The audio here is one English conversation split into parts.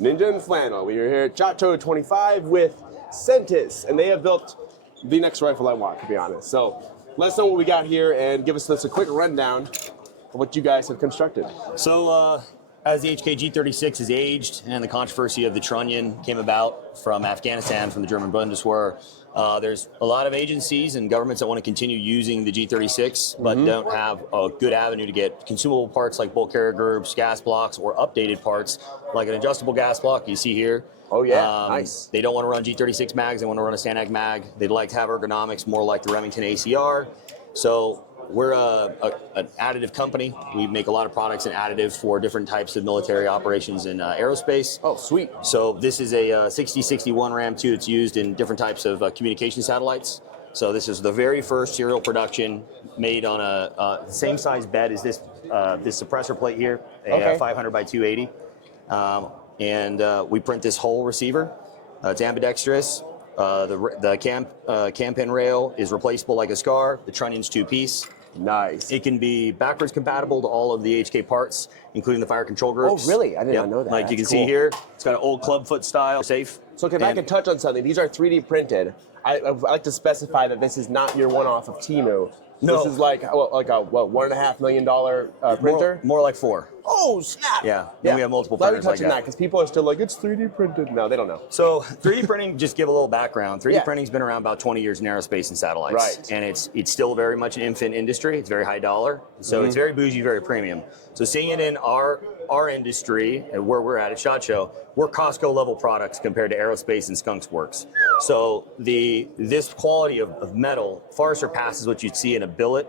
Ninja and Flannel. We are here at SHOT Show 25 with Sentis, and they have built the next rifle I want, to be honest. So let us know what we got here and give us a quick rundown of what you guys have constructed. So as the HK-G36 is aged and the controversy of the trunnion came about from Afghanistan, from the German Bundeswehr, there's a lot of agencies and governments that want to continue using the G36, but don't have a good avenue to get consumable parts like bulk carrier groups, gas blocks, or updated parts like an adjustable gas block you see here. Oh yeah, nice. They don't want to run G36 mags, they want to run a STANAG mag. They'd like to have ergonomics more like the Remington ACR. So we're an additive company. We make a lot of products in additive for different types of military operations in aerospace. Oh, sweet. So this is a 6061 Ram 2 that's used in different types of communication satellites. So this is the very first serial production made on a same size bed as this suppressor plate here, a 500 by 280. And we print this whole receiver. It's ambidextrous. The cam pin rail is replaceable like a SCAR. The trunnion's two-piece. Nice. It can be backwards compatible to all of the HK parts, including the fire control groups. Oh, really? I did not know that. Like you can see here, it's got an old clubfoot style, safe. So if I can touch on something, these are 3D printed. I like to specify that this is not your one-off of Temu. No. This is like a $1.5 million printer? More like 4. Oh, snap. Yeah. Then we have multiple Glad printers we're like touching that. because people are still like, it's 3D printed. No, they don't know. So 3D printing, just give a little background. 3D printing's been around about 20 years in airospace and satellites. Right. And it's still very much an infant industry. It's very high dollar. So it's very bougie, very premium. So seeing it in our industry, and where we're at SHOT Show, we're Costco level products compared to aerospace and Skunks Works. So this quality of metal far surpasses what you'd see in a billet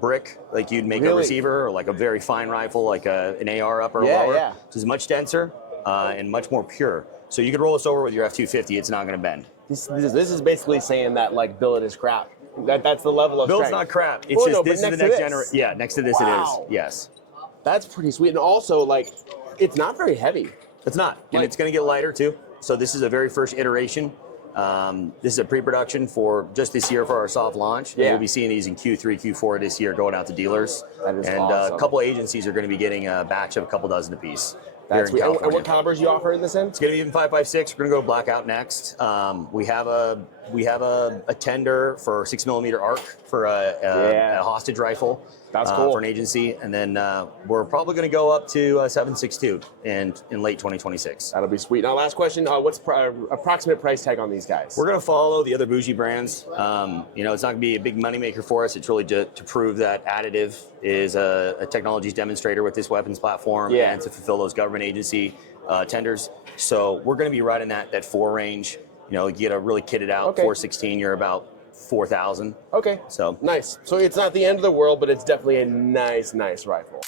brick, like you'd make a receiver, or like a very fine rifle, like an AR upper or lower. Yeah. So it's much denser and much more pure. So you could roll this over with your F-250, it's not going to bend. This is basically saying that like billet is crap. That's the level of Billet's strength. not crap. It's just this is the next generation. Yeah, next to this it is. Wow. Yes. That's pretty sweet. And also, like, it's not very heavy. It's not. And it's going to get lighter too. So this is a very first iteration. This is a pre-production for just this year for our soft launch. Yeah. We'll be seeing these in Q3, Q4 this year going out to dealers. That is and awesome. a couple agencies are going to be getting a batch of a couple dozen apiece. That's sweet. And what calibers you offer in this in? It's going to be even 5.56. We're going to go blackout next. We have a tender for 6mm arc for a hostage rifle. That's cool. For an agency, and then we're probably going to go up to 7.62 in late 2026. That'll be sweet. Now, last question: what's approximate price tag on these guys? We're going to follow the other bougie brands. You know, it's not going to be a big moneymaker for us. It's really to prove that additive is a technologies demonstrator with this weapons platform, and to fulfill those government agency tenders. So we're going to be right in that 4 range. You know, you get a really kitted out 416. You're about 4,000. Okay. So nice. So it's not the end of the world, but it's definitely a nice rifle.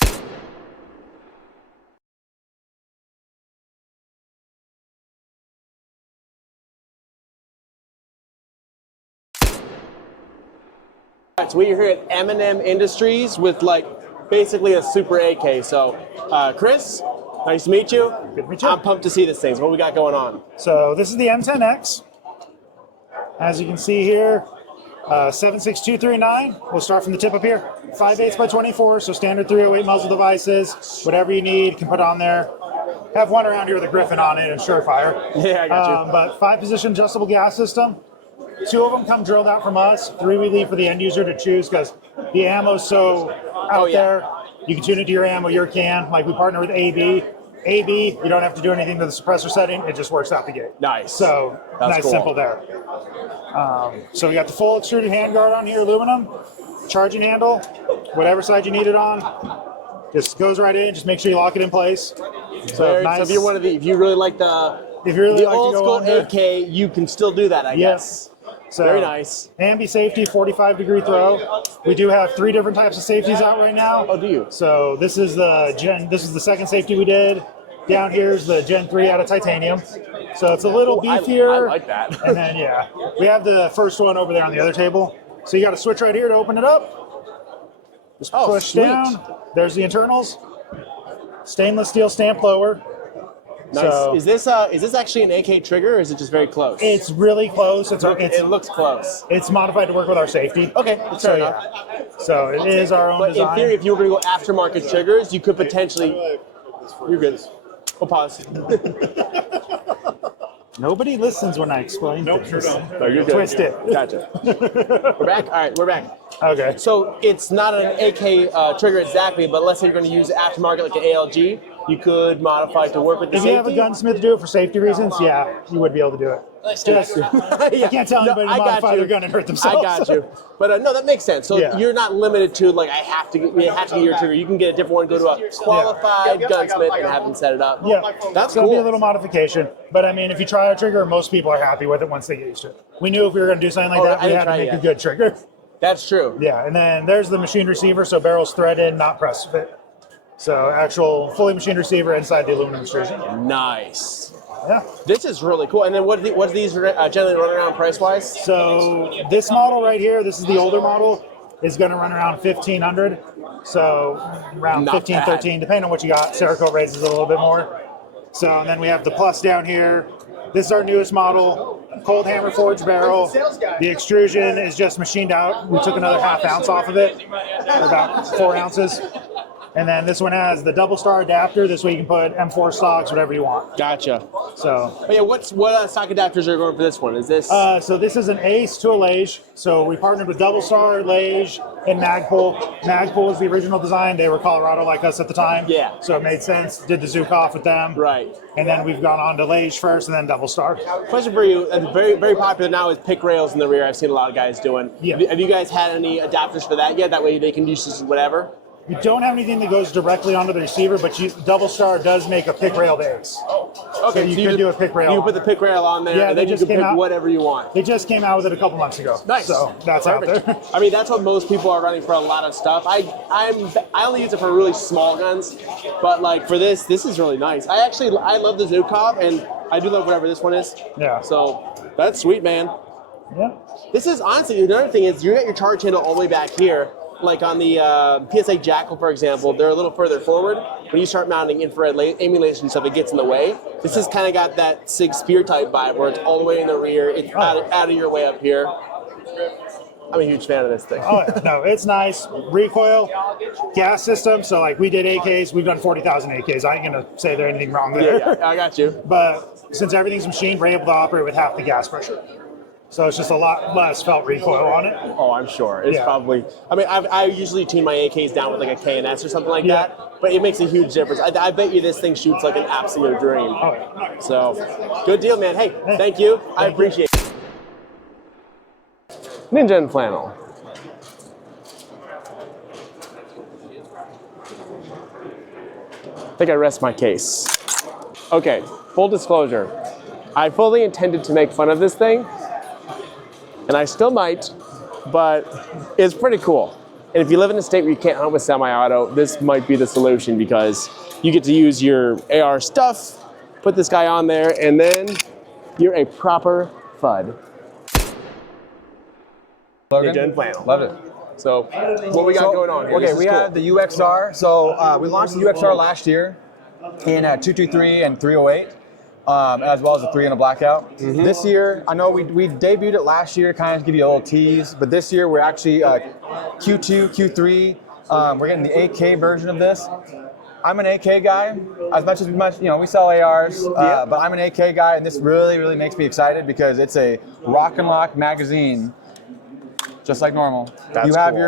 All right, so we're here at M+M Industries with like basically a super AK. So Chris, nice to meet you. Good to meet you. I'm pumped to see this thing. So what we got going on? So this is the M10X. As you can see here, 76239. We'll start from the tip up here. 5/8 by 24, so standard 308 muzzle devices. Whatever you need, you can put on there. Have one around here with a Griffin on it and Surefire. Yeah, I got you. But 5-position adjustable gas system. 2 of them come drilled out from us. 3 we leave for the end user to choose because the ammo's so out there. You can tune it to your ammo, your can. Like we partner with AB. AB, you don't have to do anything to the suppressor setting. It just works out the gate. Nice. So that's nice, cool. simple there. So we got the full extruded handguard on here, aluminum, charging handle, whatever side you need it on. Just goes right in. Just make sure you lock it in place. So nice. So if you're one of if you really like the old school AK, you can still do that, I guess. So very nice. Ambi safety, 45-degree throw. We do have 3 different types of safeties out right now. Oh, do you? So this is the second safety we did. Down here is the Gen 3 out of titanium. So it's a little beefier. I like that. And then, we have the first one over there on the other table. So you got a switch right here to open it up. Just push down. There's the internals. Stainless steel stamp lower. Nice. So, is this actually an AK trigger, or is it just very close? it's really close. It looks close. It's modified to work with our safety. Okay, that's fair enough. So it is our own But design. in theory, if you were going to go aftermarket triggers, you could potentially. You're good. We'll pause. Nobody listens when I explain things. Sure don't. No, you're good. Twist it. Gotcha. We're back? All right, we're back. Okay. So it's not an AK trigger exactly, but let's say you're going to use aftermarket like an ALG, you could modify to work with the If safety. you have a gunsmith do it for safety reasons, yeah, you would be able to do it. Just, I can't tell anybody to modify their gun and hurt themselves. I got you. But no, that makes sense. So Yeah. you're not limited to like I have to get your trigger. You can get a different one, go to a qualified gunsmith and have them set it up. Yeah, That's so it'll be a cool. little modification. But I mean, if you try a trigger, most people are happy with it once they get used to it. We knew if we were going to do something like that, I we didn't had to try it make a yet. good trigger. That's true. Yeah, and then there's the machine receiver, so barrel's threaded, not press fit. So actual fully machined receiver inside the aluminum extrusion. Nice. Yeah. This is really cool. And then what do these generally run around price-wise? So this model right here, this is the older model, is going to run around 1,500. So around Not 15, bad. 13, depending on what you got. Cerakote raises it a little bit more. So and then we have the Plus down here. This is our newest model, cold hammer forged barrel. The extrusion is just machined out. We took another ½ ounce off of it, or about 4 ounces. And then this one has the double star adapter. This way you can put M4 stocks, whatever you want. Gotcha. So, But yeah, what stock adapters are going for this one? Is this? so this is an Ace to a Lage. So we partnered with Double Star, Lage, and Magpul. Magpul was the original design. They were Colorado like us at the time. Yeah. So it made sense. Did the Zukov with them. Right. And then we've gone on to Lage first, and then Double Star. Question for you, very very popular now is pick rails in the rear. I've seen a lot of guys doing. Yeah. Have you guys had any adapters for that yet? That way they can use just whatever. We don't have anything that goes directly onto the receiver, but Double Star does make a pick rail to Ace. Okay, So you could do a pick rail. You can put the pick rail on there, Yeah, and they then you just can came pick out- whatever you want. They just came out with it a couple months ago. Nice. So that's out Perfect. there. I mean, that's what most people are running for a lot of stuff. I only use it for really small guns, but like for this is really nice. I love the Zukov, and I do love whatever this one is. Yeah. So that's sweet, man. Yeah. This is honestly another thing is you got your charge handle all the way back here. Like on the PSA Jackal, for example, they're a little further forward. When you start mounting infrared aiming lasers and stuff, it gets in the way. This has kind of got that Sig Spear type vibe where it's all the way in the rear, it's out of your way up here. I'm a huge fan of this thing. Oh, yeah. No, it's nice. Recoil, gas system. So, like, we did AKs. We've done 40,000 AKs. I ain't going to say there's anything wrong there. Yeah, I got you. But since everything's machined, we're able to operate with half the gas pressure. So it's just a lot less felt recoil on it. Oh, I'm sure. It's probably, I mean, I usually tune my AKs down with like a K&S or something like that, but it makes a huge difference. I bet you this thing shoots like an absolute dream. Oh, yeah. So, good deal, man. Hey, thank you. I appreciate it. Ninja and Flannel. I think I rest my case. Okay, full disclosure. I fully intended to make fun of this thing, and I still might, but it's pretty cool. And if you live in a state where you can't hunt with semi-auto, this might be the solution because you get to use your AR stuff, put this guy on there, and then you're a proper FUD. Logan? Ninja and Flannel. Loved it. So, what we got going on here? Okay, This is we cool. have the UXR. So we launched the UXR last year in 223 and 308, as well as the 3 and a blackout. This year, I know we debuted it last year, kind of give you a little tease, but this year we're actually Q2, Q3. We're getting the AK version of this. I'm an AK guy, as much as we sell ARs, but I'm an AK guy, and this really, really makes me excited because it's a rock and lock magazine. Just like normal. That's you have cool.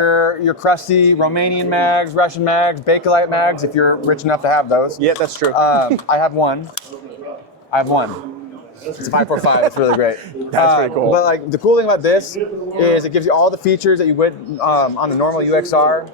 your crusty Romanian mags, Russian mags, Bakelite mags, if you're rich enough to have those. Yeah, that's true. I have one. It's a 545. It's really great. That's pretty cool. But like the cool thing about this is it gives you all the features that you would on the normal UXR.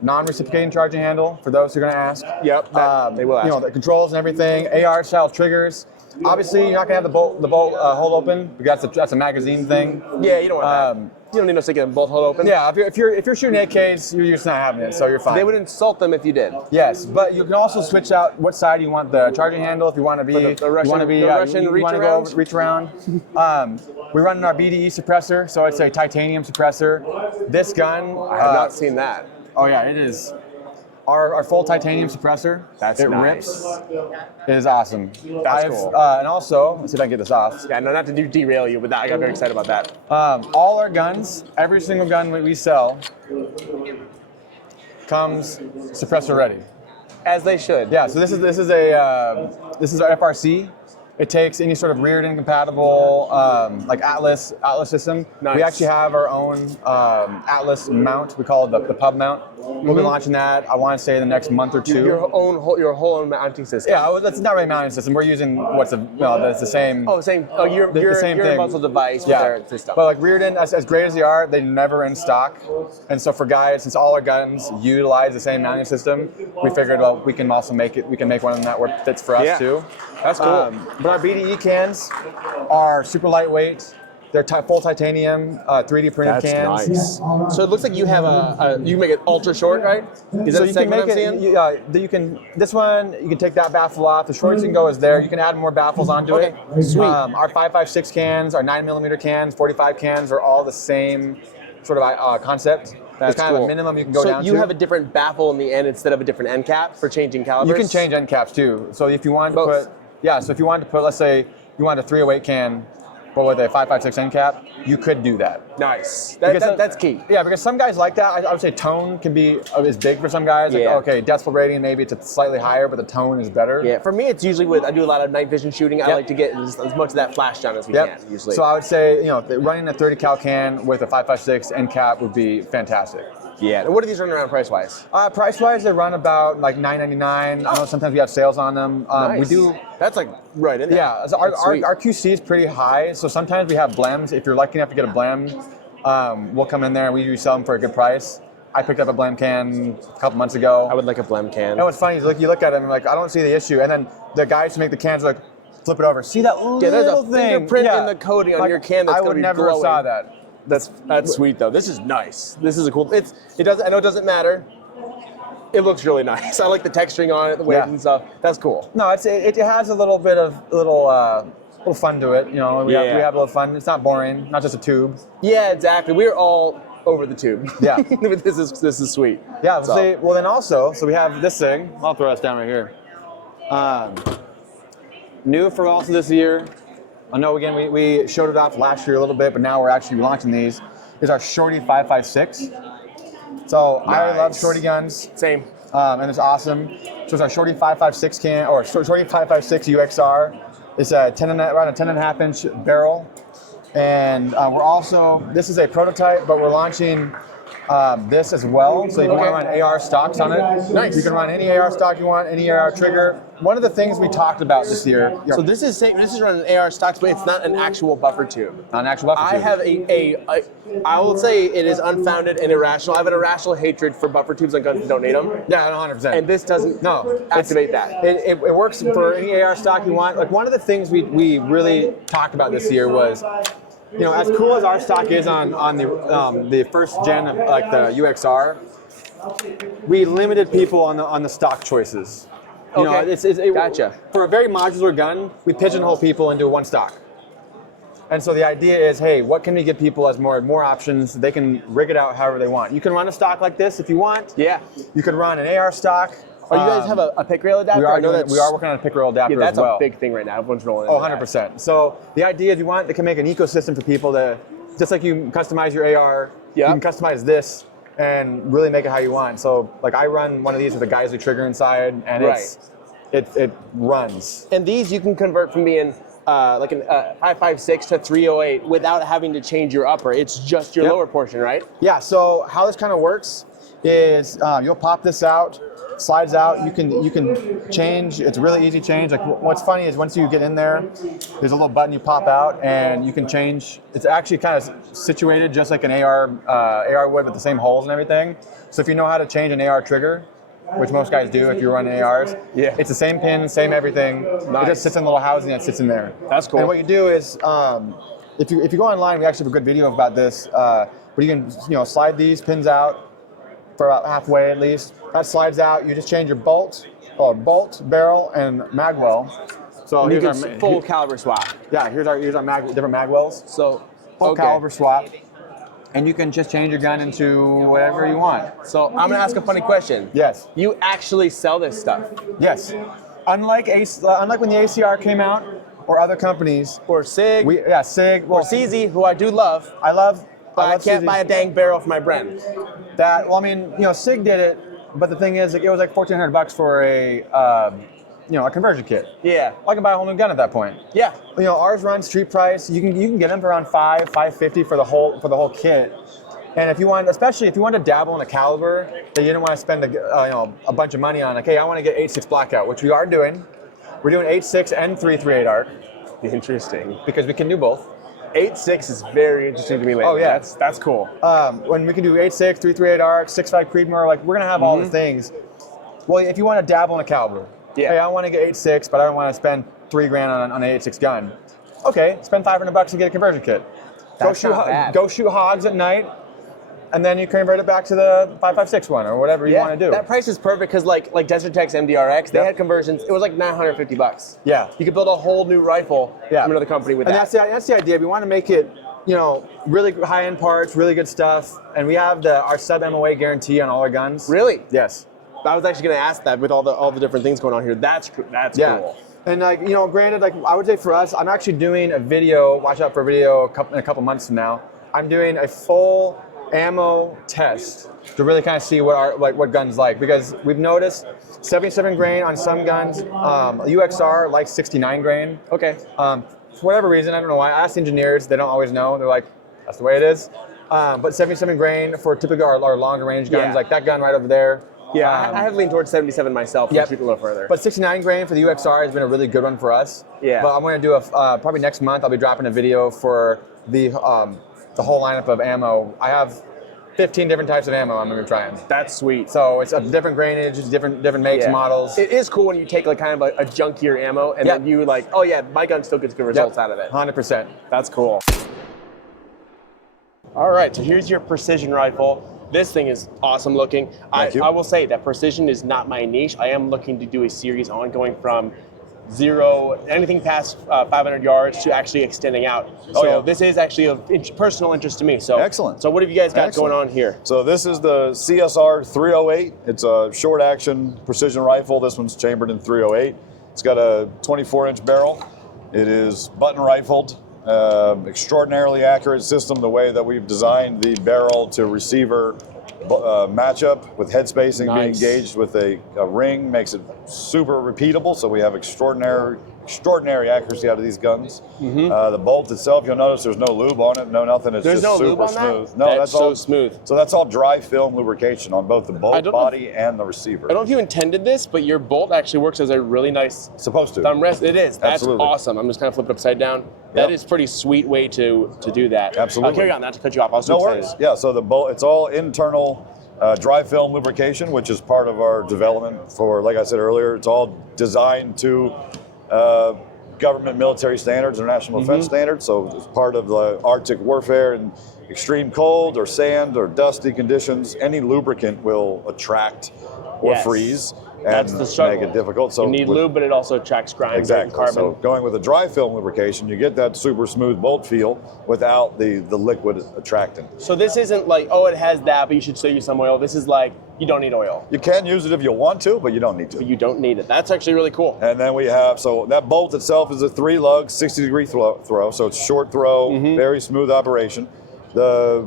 Non-reciprocating charging handle for those who are going to ask. Yep, they will ask. You know, the controls and everything. AR style triggers. Obviously, you're not going to have the bolt hold open because that's a magazine thing. Yeah, you don't want that. You don't need no sticking both hold open. Yeah, if you're shooting AKs, you're just not having it, so you're fine. They would insult them if you did. Yes, but you can also switch out what side you want the charging handle. If you want to be, the Russian- you want to be, the Russian you reach want to around? go reach around. We run our BDE suppressor, so it's a titanium suppressor. This gun, I have not seen that. oh yeah, it is. Our full titanium suppressor. That's it nice. rips. It is awesome. That's cool. And also, let's see if I can get this off. Yeah, no, not to derail you, but that, I got very excited about that. All our guns, every single gun we sell, comes suppressor ready. As they should. Yeah, so this is our FRC. It takes any sort of rear-end compatible like Atlas system. Nice. We actually have our own Atlas mount. We call it the pub mount. We'll be launching that. I want to say in the next month or two. Your whole own mounting system. Yeah, that's not really a mounting system. We're using it's the same. Oh, same. Oh, you're the same your thing. muzzle device Yeah, with their system. but like reared end, as great as they are, they never in stock. And so for guys, since all our guns utilize the same mounting system, we figured, well, we can also make it. We can make one of them that fits for us too. That's cool. But our BDE cans are super lightweight. They're full titanium, 3D printed cans. Nice. So it looks like you have you make it ultra short, right? Is So that you the can make segment it. You can this one. You can take that baffle off. The shortest you can go is there. You can add more baffles onto it. Sweet. Our 5.56 cans, our 9mm cans, 45 cans are all the same sort of concept. That's There's kind of cool. a minimum you can go so down to. you have a different baffle in the end instead of a different end cap for changing calibers? You can change end caps too. So if you wanted to Both. put, so if you wanted to put, let's say you wanted a 308 can, but with a 5.56 end cap, you could do that. Nice. Because That's key. Yeah, because some guys like that. I would say tone can be is big for some guys. Like, Yeah. okay, decibel rating maybe it's slightly higher, but the tone is better. Yeah, for me it's usually I do a lot of night vision shooting. I Yep. like to get as much of that flash down as we Yep. can, usually. So I would say, running a 30 cal can with a 5.56 end cap would be fantastic. yeah. And what are these running around price-wise? Price-wise, they run about like $9.99. I know sometimes we have sales on them. We Nice. do. That's like right in there. Yeah, so That's sweet. our QC is pretty high, so sometimes we have blems. If you're lucky enough to get a blem, we'll come in there and we usually sell them for a good price. I picked up a blem can a couple months ago. I would like a blem can. And what's funny is you look at it and like, I don't see the issue. And then the guys who make the cans are like, flip it over. See that little Yeah, there's a thing? fingerprint in the coating on your can that's I gonna would be never glowing. saw that. That's sweet though. This is nice. This is a cool. It doesn't. I know it doesn't matter. It looks really nice. I like the texturing on it, the waves and stuff. That's cool. No, it has a little bit of little fun to it. We have a little fun. It's not boring. Not just a tube. Yeah, exactly. We're all over the tube. Yeah. this is sweet. Yeah. So- Well, then also, so we have this thing. I'll throw this down right here. New for also this year. I know again we showed it off last year a little bit, but now we're actually launching these. Is our Shorty 5.56. So I love Shorty guns. Same. And it's awesome. So it's our Shorty 5.56 can, or Shorty 5.56 UXR. It's around a 10.5 inch barrel. And we're also, this is a prototype, but we're launching this as well. So you can run AR stocks on it. Nice. You can run any AR stock you want, any AR trigger. One of the things we talked about this year. So this is running AR stocks, but it's not an actual buffer tube. Not an actual buffer I tube. have I will say it is unfounded and irrational. I have an irrational hatred for buffer tubes on guns that don't need them. Yeah, 100%. And this doesn't activate that. It works for any AR stock you want. Like one of the things we really talked about this year was, as cool as our stock is on the first gen of like the UXR, we limited people on the stock choices. Gotcha. For a very modular gun, we pigeonhole people into one stock. And so the idea is, hey, what can we give people as more options? They can rig it out however they want. You can run a stock like this if you want. Yeah. You can run an AR stock. Oh, you guys have a pick rail adapter? We are working on a pick rail adapter that's as well. a big thing right now. Everyone's rolling. Oh, into 100%. So the idea, if you want, they can make an ecosystem for people to, just like you customize your AR, you can customize this and really make it how you want. So like I run one of these with a Geyser trigger inside, and it runs. And these you can convert from being like an 5.56 to 308 without having to change your upper. It's just your lower portion, right? Yeah. So how this kind of works is you'll pop this out, slides out. You can change. It's a really easy change. Like what's funny is once you get in there, there's a little button you pop out, and you can change. It's actually kind of situated just like an AR would with the same holes and everything. So if you know how to change an AR trigger, which most guys do if you're running ARs, it's the same pin, same everything. It just sits in a little housing that sits in there. That's cool. And what you do is, if you go online, we actually have a good video about this. But you can slide these pins out for about halfway at least. That slides out. You just change your bolt, barrel, and magwell. So You here's can our full caliber swap. Yeah, here's our different magwells. So Full caliber swap. And you can just change your gun into whatever you want. So I'm gonna ask a funny question. Yes. You actually sell this stuff? Yes. Unlike when the ACR came out, or other companies, Or SIG? SIG, or CZ, who I do love, I love but I can't CZ. buy a dang barrel for my brand. That. Well, I mean, SIG did it But the thing is, like, it was like $1,400 for a a conversion kit. Yeah. I can buy a whole new gun at that point. Yeah. Ours runs street price. You can get them for around $550 for the whole kit. And if you want, especially if you want to dabble in a caliber that you didn't want to spend a bunch of money on, like, hey, I want to get 8.6 blackout, which we are doing. We're doing 8.6 and 338 arc. Interesting. Because we can do both. 8.6 is very interesting to me lately. Oh yeah, that's cool. When we can do 8.6, 338 arc, 6.5 Creedmoor, like we're gonna have all the things. Well, if you want to dabble in a caliber, hey, I want to get 8.6, but I don't want to spend $3,000 on an 8.6 gun. Okay, spend $500 to get a conversion kit. That's not bad. Go shoot hogs at night, and then you convert it back to the 5.56 one or whatever you want to do. That price is perfect because like Desert Tech's MDRX, they had conversions. It was like $950. Yeah. You could build a whole new rifle from another company with and that. that's the idea. We want to make it, really high-end parts, really good stuff, and we have our sub MOA guarantee on all our guns. Really? Yes. I was actually going to ask that with all the different things going on here. That's cool. And granted, like I would say for us, I'm actually doing a video. Watch out for a video in a couple months from now. I'm doing a full ammo test to really kind of see what guns like, because we've noticed 77 grain on some guns. UXR likes 69 grain. Okay. For whatever reason, I don't know why. I asked engineers; they don't always know. They're like, "That's the way it is." But 77 grain for typical our longer range guns, like that gun right over there. Yeah, I have leaned towards 77 myself. To shoot a little further. But 69 grain for the UXR has been a really good one for us. Yeah. But I'm going to do probably next month. I'll be dropping a video for the whole lineup of ammo. I have 15 different types of ammo I'm going to be trying. That's sweet. So it's a different grainage, different makes, models. It is cool when you take like kind of a junkier ammo and then you like, oh yeah, my gun still gets good results out of it. 100%. That's cool. All right, so here's your precision rifle. This thing is awesome looking. I will say that precision is not my niche. I am looking to do a series ongoing from anything past 500 yards to actually extending out. So this is actually of personal interest to me. So excellent. So what have you guys got going on here? So this is the CSR 308. It's a short action precision rifle. This one's chambered in 308. It's got a 24-inch barrel. It is button rifled. Extraordinarily accurate system. The way that we've designed the barrel to receiver matchup with head spacing being engaged with a ring makes it super repeatable. So we have extraordinary accuracy out of these guns. The bolt itself, you'll notice there's no lube on it, no nothing. It's just super smooth. No, that's all smooth. So that's all dry film lubrication on both the bolt body and the receiver. I don't know if you intended this, but your bolt actually works as a really nice supposed to thumb rest. It is. That's Absolutely. awesome. I'm just kind of flipping it upside down. That is a pretty sweet way to do that. Absolutely. Carry on, not to cut you off. I was so no excited. worries. Yeah. So the bolt, it's all internal. Dry film lubrication, which is part of our development for, like I said earlier, it's all designed to government military standards or national defense standards. So it's part of the Arctic warfare and extreme cold or sand or dusty conditions. Any lubricant will attract or freeze and make it difficult. So you need lube, but it also attracts grime and carbon. So going with a dry film lubrication, you get that super smooth bolt feel without the liquid attractant. So this isn't like, oh, it has that, but you should still use some oil. This is like, you don't need oil. You can use it if you want to, but you don't need to. But you don't need it. That's actually really cool. And then we have, so that bolt itself is a 3-lug, 60-degree throw. So it's short throw, very smooth operation. The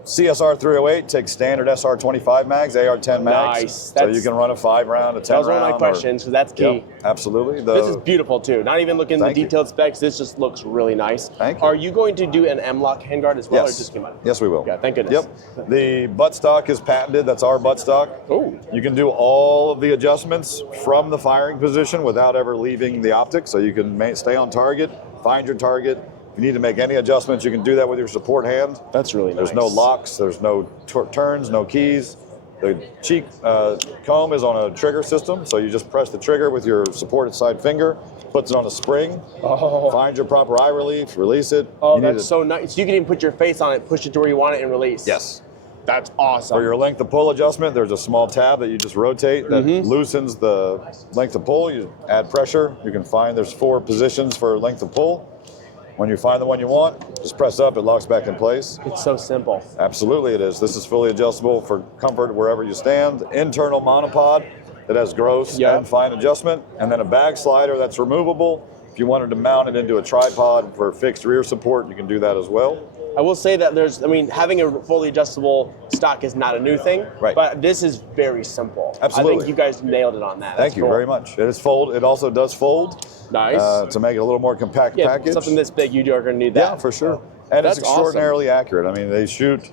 CSR 308 takes standard SR 25 mags, AR 10 mags. Nice. So you can run a 5-round, a 10-round. That was one of my questions, because that's key. Absolutely. This is beautiful too. Not even looking at the detailed specs. This just looks really nice. Thank you. Are you going to do an M-lock handguard as well, or just come out? Yes, we will. Yeah, thank goodness. Yep. The buttstock is patented. That's our buttstock. Oh. You can do all of the adjustments from the firing position without ever leaving the optic. So you can stay on target, find your target. If you need to make any adjustments, you can do that with your support hand. That's really nice. There's no locks, there's no turns, no keys. The cheek comb is on a trigger system, so you just press the trigger with your supported side finger, puts it on a spring, find your proper eye relief, release it. Oh, that's so nice. So you can even put your face on it, push it to where you want it, and release. Yes. That's awesome. For your length of pull adjustment, there's a small tab that you just rotate that loosens the length of pull. You add pressure. You can find there's 4 positions for length of pull. When you find the one you want, just press up, it locks back in place. It's so simple. Absolutely it is. This is fully adjustable for comfort wherever you stand. Internal monopod that has gross and fine adjustment, and then a bag slider that's removable. If you wanted to mount it into a tripod for fixed rear support, you can do that as well. I will say that there's, I mean, having a fully adjustable stock is not a new thing, Right. but this is very simple. Absolutely. I think you guys nailed it on that. Thank you very much. It is fold. It also does fold. Nice. To make it a little more compact Yeah, package. something this big, you are going to need that. Yeah, for sure. And That's it's extraordinarily accurate. I mean, they shoot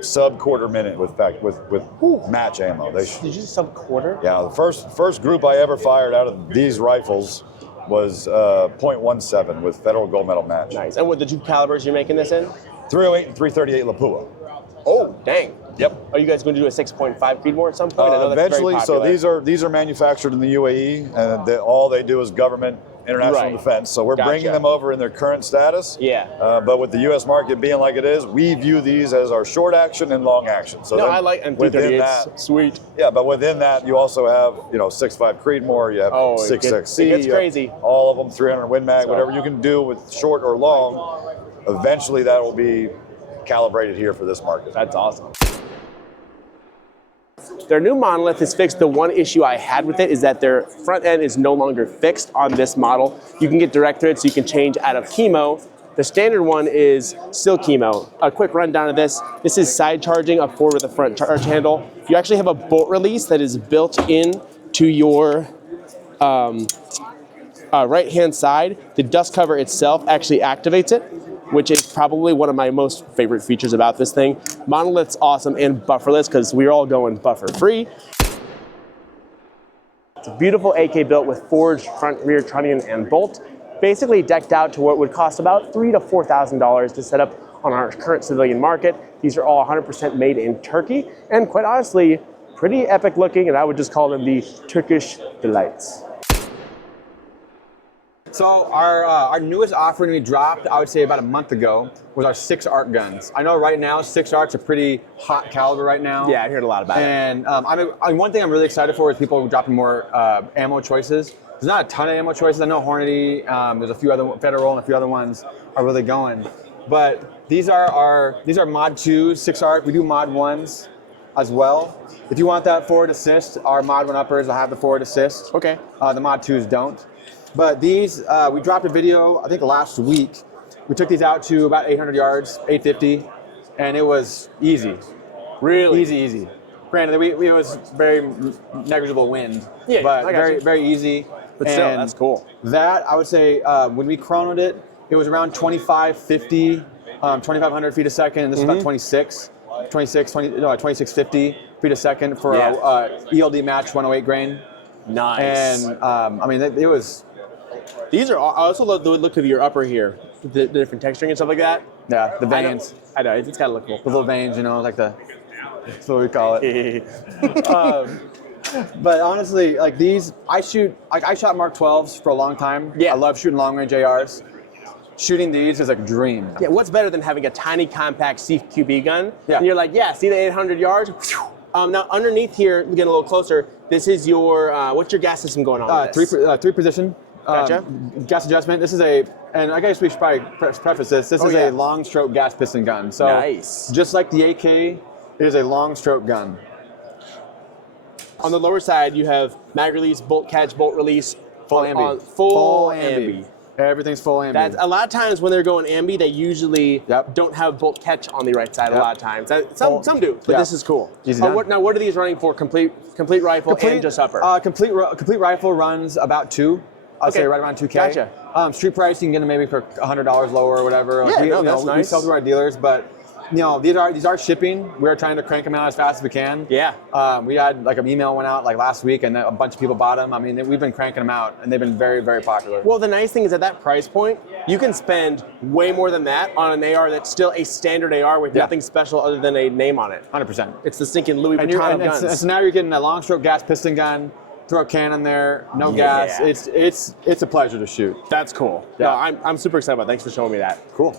sub quarter minute with match ammo. They Did you just sub quarter? Yeah, the first group I ever fired out of these rifles was .17 with federal gold medal match. Nice. And what the two calibers you're making this in? 308 and 338 Lapua. Oh, dang. Yep. Are you guys going to do a 6.5 Creedmoor at some point? I know that's Eventually, very so popular. these are manufactured in the UAE, and all they do is government international Right. defense. So we're bringing them over in their current status. Yeah. But with the U.S. market being like it is, we view these as our short action and long action. So No, then I like M338. within that, Sweet. yeah, but within that, you also have 6.5 Creedmoor, you have Oh, 6.6C, it gets you have crazy. all of them 300 Win Mag, whatever you can do with short or long. Eventually, that will be calibrated here for this market. That's awesome. Their new monolith is fixed. The one issue I had with it is that their front end is no longer fixed on this model. You can get direct thread, so you can change out of chemo. The standard one is still chemo. A quick rundown of this. This is side charging up forward with the front charge handle. You actually have a bolt release that is built in to your right-hand side. The dust cover itself actually activates it, which is probably one of my most favorite features about this thing. Monolith's awesome and bufferless because we're all going buffer-free. It's a beautiful AK built with forged front, rear trunnion and bolt. Basically decked out to what would cost about $3,000 to $4,000 to set up on our current civilian market. These are all 100% made in Turkey and quite honestly, pretty epic looking, and I would just call them the Turkish delights. So our newest offering we dropped, I would say about a month ago, was our 6 arc guns. I know right now 6 arcs are pretty hot caliber right now. Yeah, I heard a lot about it. And one thing I'm really excited for is people dropping more ammo choices. There's not a ton of ammo choices. I know Hornady, there's a few other Federal and a few other ones are really going. But these are Mod 2s, 6 arc. We do Mod 1s as well. If you want that forward assist, our Mod 1 uppers will have the forward assist. Okay. The Mod 2s don't. But these, we dropped a video, I think last week. We took these out to about 800 yards, 850, and it was easy. Really? Easy. Granted, it was very negligible wind, Yeah, but I got very, you. very easy. But still, And that's cool. That, I would say, when we chronoed it, it was around 2,500 feet a second, and this is about 2650 feet a second for a ELD match 108 grain. Nice. And I mean, it was. These are, I also love the look of your upper here, the different texturing and stuff like that. Yeah, the veins. I know, it's gotta look cool. The little veins, like that's what we call it. But honestly, like these, I shot Mark 12s for a long time. Yeah. I love shooting long range ARs. Shooting these is like a dream. Yeah, what's better than having a tiny compact CQB gun? Yeah. And you're like, yeah, see the 800 yards? Now underneath here, getting a little closer, this is your, what's your gas system going on with this? Three position. Gotcha. Gas adjustment. This is and I guess we should probably preface this. This is yeah. a long stroke gas piston gun. So Nice. just like the AK, it is a long stroke gun. On the lower side, you have mag release, bolt catch, bolt release. Full on- ambi. on full ambi. Everything's full ambi. That's a lot of times when they're going ambi, they usually don't have bolt catch on the right side. A lot of times, some do, but this is cool. Easy done. What are these running for? Complete rifle and just upper. Complete rifle runs about $2,000. I'd say right around $2,000. Gotcha. Street price you can get them maybe for $100 lower or whatever. Yeah, that's we nice. sell through our dealers, but these are shipping. We're trying to crank them out as fast as we can. Yeah. We had like an email went out like last week, and a bunch of people bought them. I mean, we've been cranking them out, and they've been very, very popular. Well, the nice thing is at that price point, you can spend way more than that on an AR that's still a standard AR with nothing special other than a name on it. 100%. It's the stinking Louis Vuitton of guns. So now you're getting a long stroke gas piston gun. Throw a can in there, no gas. It's a pleasure to shoot. That's cool. Yeah. No, I'm super excited about it. Thanks for showing me that. Cool.